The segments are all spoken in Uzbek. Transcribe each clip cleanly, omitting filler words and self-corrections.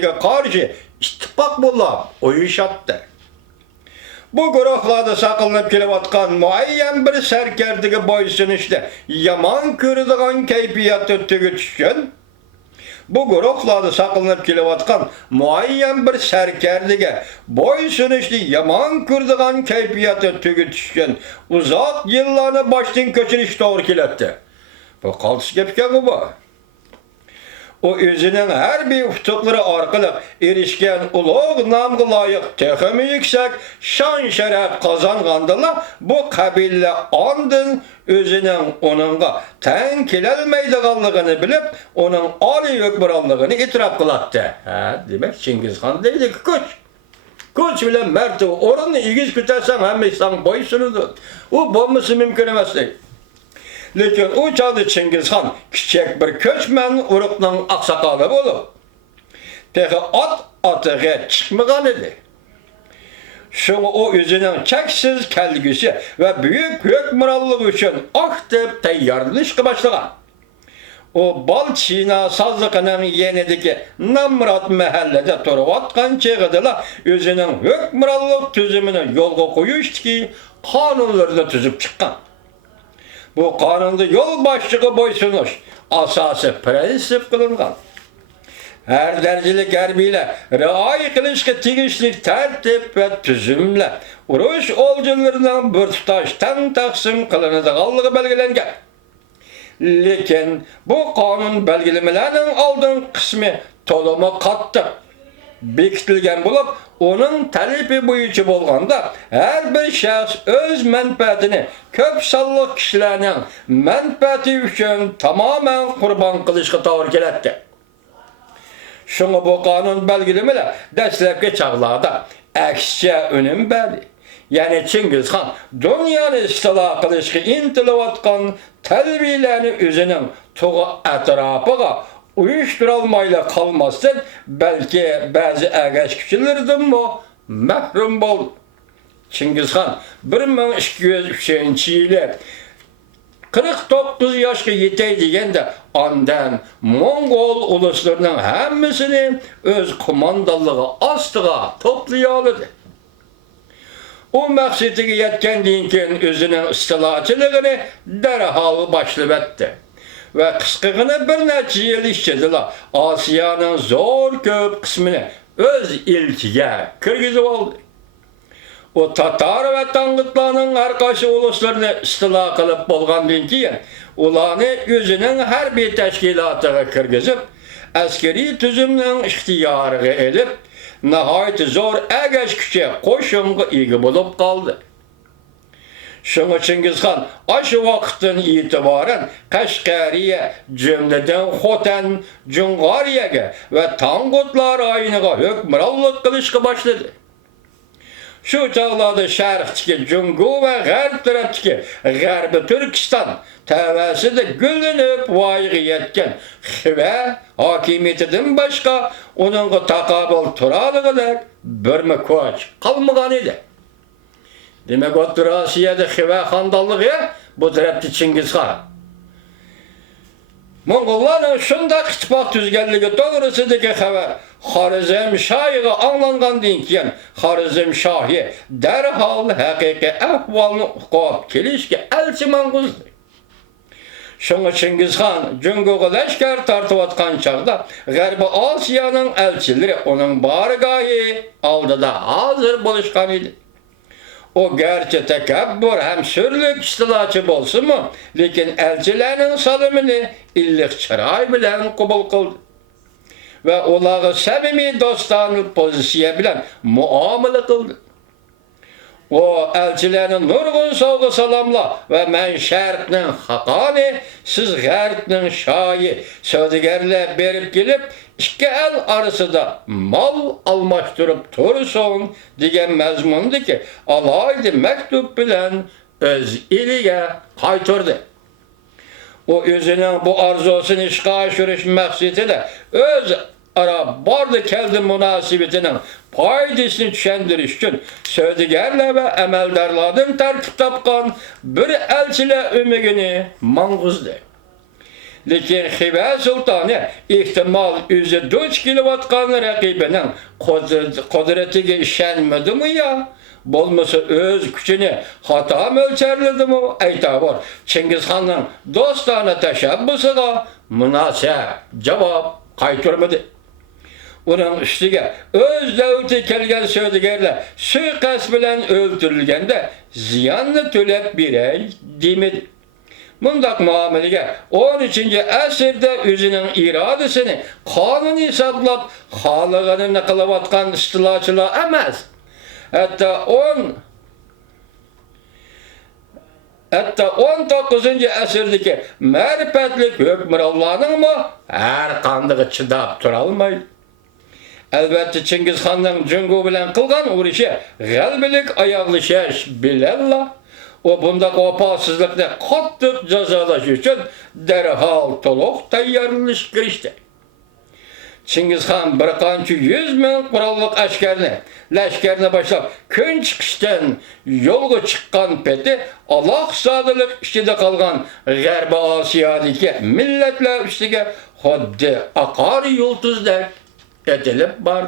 karşı ittifak bulup uyuşattı. Bu guruhlarda saklanıp kelevatkan muayyen bir serkerdige boysunuşta yaman körüdüğün keyfiyatı tügütüşken, bu guruhlarda saklanıp kelevatkan muayyen bir serkerdige boysunuşta yaman körüdüğün keyfiyatı tügütüşken uzak yıllarını baştan köçünüş doğru kiletti. Bu kaltısı gepken bu. O özünün her bir uftukları arkalık erişken ulug namgı layık tekimi yüksek şan şeref kazangandılar bu kabille andın özünün onunla ten kelelmeydiğanlığını bilip onun ali hükmranlığını itiraf kılattı. Demek Çingiz Han deydi ki koç bile merti oranı igiz kütersen hem insan boysunudur. O bulması mümkün emez değil. Lekin o çağda Çingiz Han küçük bir köçmen urukның aksakalı bolup, peki atıga çıkmagan idi. Şunu o özünün çeksiz kelgisi ve büyük hükmranlığı için aktif tayyarlış başlagan. O bal Çina sazlıkının yenideki Namrat mahallede turuvatkan çağıdıla özünün hükmranlık tüzümünü yolga koyuştu ki kanunlarını tüzüp çıkkan. Bu kanunda yol başlığı boysunuş asası prensip kılıngan. Her dercilik erbiyle reay kılışkı tigişlik tertip ve tüzümle uruş olcularından bir tutaştan taksim kılınıdığallığı belgelengen. Lekin bu kanun belgelemelerinin aldığın kısmı tolumu kattı. Bekitilgen bulup, onun talebi boyucu bolganda her bir şahs öz menfaatini köp sallık kişilerinin menfaati üçün tamamen kurban kılışkı tavır keletdi. Şunu bu kanun belgelemeler destekli çağlarda eksçe önüm verdi. Yani Çingiz Han dünyanı istila kılışkı intilavatkan telbilerini özünün tuğu etrafıga uyuşturulmayla kalmasın, belki bazı ergeç kişilerden mi mahrum oldu. Çingiz Han 1203 yılı 49 yaşa yeteydigen de andan Mongol uluslarının hemmisini öz kumandalığı astığa toplayalıdı. O məqsədiga yetkəndən keyin özünün istilaçılığını dərhal başlayıb etdi. Ve kıskığını bir neçə yıl işçediler. Asiyanın zor köp kısmını öz ilkiye kırgızıp oldu. O Tatar ve Tangıtlarının arkaşı uluslarını istila kılıp bolgandan keyin ulanı özünün her bir teşkilatıga kırgızıp askeri tüzümün ihtiyarıga edip nihayet zor egeç küçe koşunga igi bulup kaldı. Şunu Çingiz Han aşı vakıttan itibaren Kaşgariye, cümleden Xotan, Cungariye'ge ve Tangutlar ayınıga hükmranlık kılışkı başladı. Şu çağlarda şarktaki Cungu ve Garp taraftaki Garbi Türkistan tevesi de gülünüp vayığı yetken Xive hakimiyetinden başka onun takabıl turalığılar bir mükoç kalmagan idi. Demek Orta Asya'da Xive handallığı bu tarafta Çingiz Han. Mongolların şunda ittifak tüzgelliği doğrusudaki haber Xarızmşahı'ya anlangandan keyin Xarızmşahı derhal haqiqiy ahvolni uqib kelishga elchi mang'uzdi. Şunu Çingiz Han Junguga lashkar tortayotgan chog'da G'arbiy Osiyoning elchilari uning bargohi oldida hozir bo'lishgan edi. O gerçi tekebbür hem sürlük istilaçı bolsun mu? Lekin elçilerin salımını illik çıray bilen kubul kıldı. Ve olağı sebimi dostanlık pozisiye bilen muamele kıldı. O elçilerin nurgun soğuk salamla ve men şerknin hakani, siz gərknin şayi sözgerle berip gelip iki el arasında mal almaştırıp tursun diyen mezmundu ki alaydı mektup bilen öz iliye kaytırdı. O özünün bu arzusunu işga aşırış məqsidi de öz ara bardı keldi münasibetinin paydasını düşendiriş için sözgerle ve emeldarlardan terkip tapkan bir elçile ümigini manguzdu. Lekin Xiva sultanı ihtimal özü duç kilovatkan rakibinin kudretiga işenmedi mi ya? Bolmasa öz küçünü hata mölçerledi mi? Aytabor Çingiz Han'ın dostana teşebbüsüne münasip cevap kaytırmadı. Onun üstüge öz devleti kelgen sözgerle suikast bilen öldürülgende ziyanlı tölep birey demedi. Mundak muamelege 13. əsrdə özünün iradesini kanun hesablap halıqını kılavatkan istilaçılar emez. Hatta 19. əsrdeki mərifətlik hükmürallahının mı her kandığı çıdap turalmaydı. Elbette Çingiz Han'ın Cungu bilen kılgan uğraşı galbilik ayaklı şeş bilella. O bunda opasızlıkta kattık cezalaşı için derhal toluk tayyarılış girişti. Çingiz Han bir kançı 100.000 kurallık leşkerine başlap kön çıkıştan yolga çıkkan peti Allah sadılık içinde kalgan Gərbi Asiyadaki milletler üstüge hoddi akar yultuzda edilip var.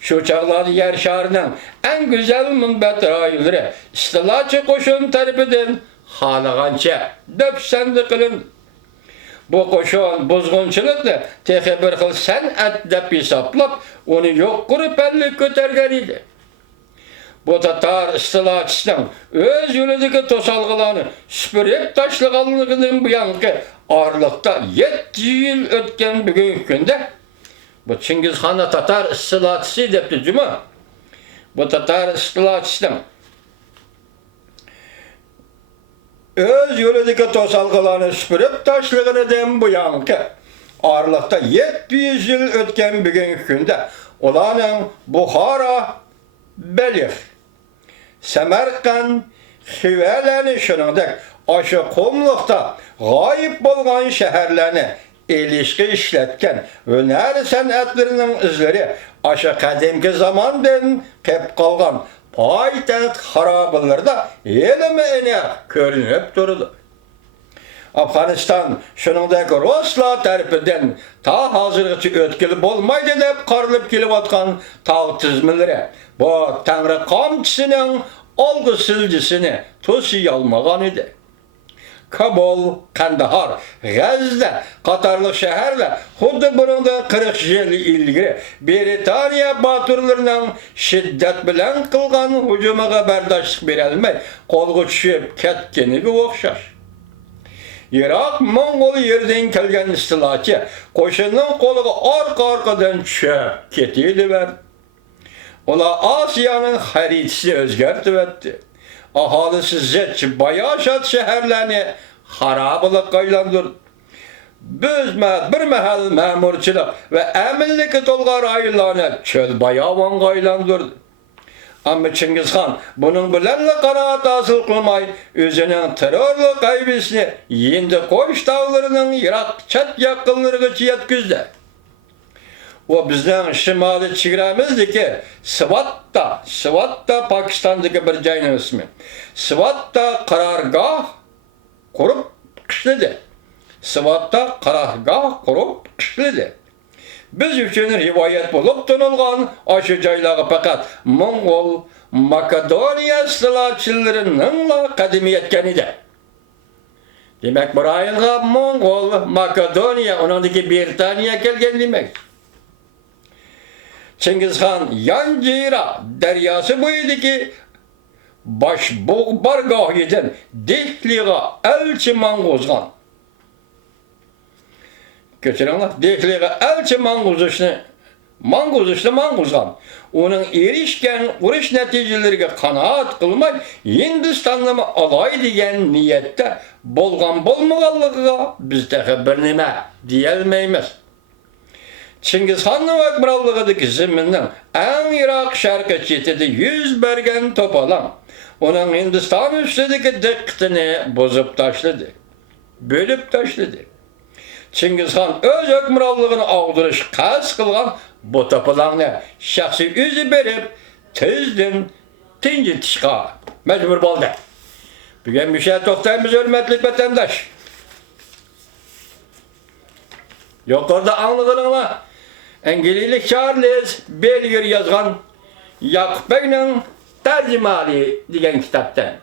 Şu çağlarda yer şarının en güzel münbet rayları istilaçı koşun tarifiden halığança döpsendi kılın. Bu koşun bozgunçılıkla tehe bir kıl sanat dep hesaplap onu yok kurup ellik kötergen idi. Bu Tatar istilaçısının öz yönüdeki tosalgılarını süpürüp taşlıqalınlığının bu yankı ağırlıkta 7 yıl ötken bugün günde bu Çingiz Han'a Tatar istilaçısı depti cuma. Bu Tatar istilaçısının öz yönüdeki tosalgılarını süpürüp taşlıqalınığının bu yankı ağırlıkta 700 yıl ötken bugün günde olanın Buhara, Belih, Semerkand, Xivalarni shuningdek aşı qumluqda g'oyib bo'lgan shaharlarni ilişki ishlatgan hunar san'atlarining izlari aşı qadimgi zamondan qolib qolgan poytaxt xarobalarida ilmi-aniq ko'rinib turdi. Afganistan shuningdek Ruslar tarafidan ta hozirgacha o'tkil bo'lmaydi deb qarilib kelayotgan tog' tizimlari bu Tangri qamchisining olgı silcisini to'siy olmagan edi. Kabul, Kandahar, G'azda qatorliq shaharlar xuddi bundan 40 yil ilgari Britaniya boturlarining shiddat bilan qilgan hujumiga bardoshlik berolmay qo'lga tushib ketganiga o'xshash. Iroq Moğol yerden kelgan istilaçı qo'shinning qo'liga orqa-orqadan tushib ketiverdi. Ular Asiyanın xaritasini o'zgartirib etdi. Aholisi zich Bayashat shaharlarini xarobalikqa aylantirdi. Bir mahal ma'murchilik va aminlikka to'lgan rayonlarni cho'l-bayovonga aylantirdi. Ammo Çingiz Han bunun bilan qanoat hosil qilmay o'zining terrorlik qaybisini endi Qo'sh tog'larining yiroq chet yaqinlarigacha yetkazdi. O bizden şimali çegremizdeki Svat'ta Pakistan'daki bir joyning ismi. Svat'ta qarorgoh qurib qishladi. Svat'ta qarorgoh qurib qishladi. Biz uchun rivoyat bo'lib tanilgan o'sha joylarga faqat Moğol, Makedoniya istilochilarining qadimi yetgan edi. Demak, bir ayolga Moğol, Makedoniya, uningdagi Britaniya kelgan demak. Çingiz Han Yancira deryası buydu baş bargahiden Dehli'ye elçi manguzgan. Köçürenler Dehli'ye elçi manguzgan. Onun erişken uğraş neticelerine kanaat kılmay Hindistan'la mı alay diyen niyette bolgan bolmagallığa biz de bir nime diyelmeyimiz. Çingiz Han'ın akbarallığıdaki zimminden en Irak şarkı çetidi yüz bergen topalan. Onun Hindistan üstündeki dikkatini bozup taşladı. Bölüp taşladı. Çingiz Han öz hükmürallığını ağdırış kas kılgan bu topalanı şahsi yüzü berip tüzdün tinci tişka mecbur boldu. Bugün bir şey toktayımız hürmetlik vatandaş. Yukarıda anlıqlarına İngilizlik Charles Belger yazgan Yakup Bey'nin Tercümali degan kitaptan.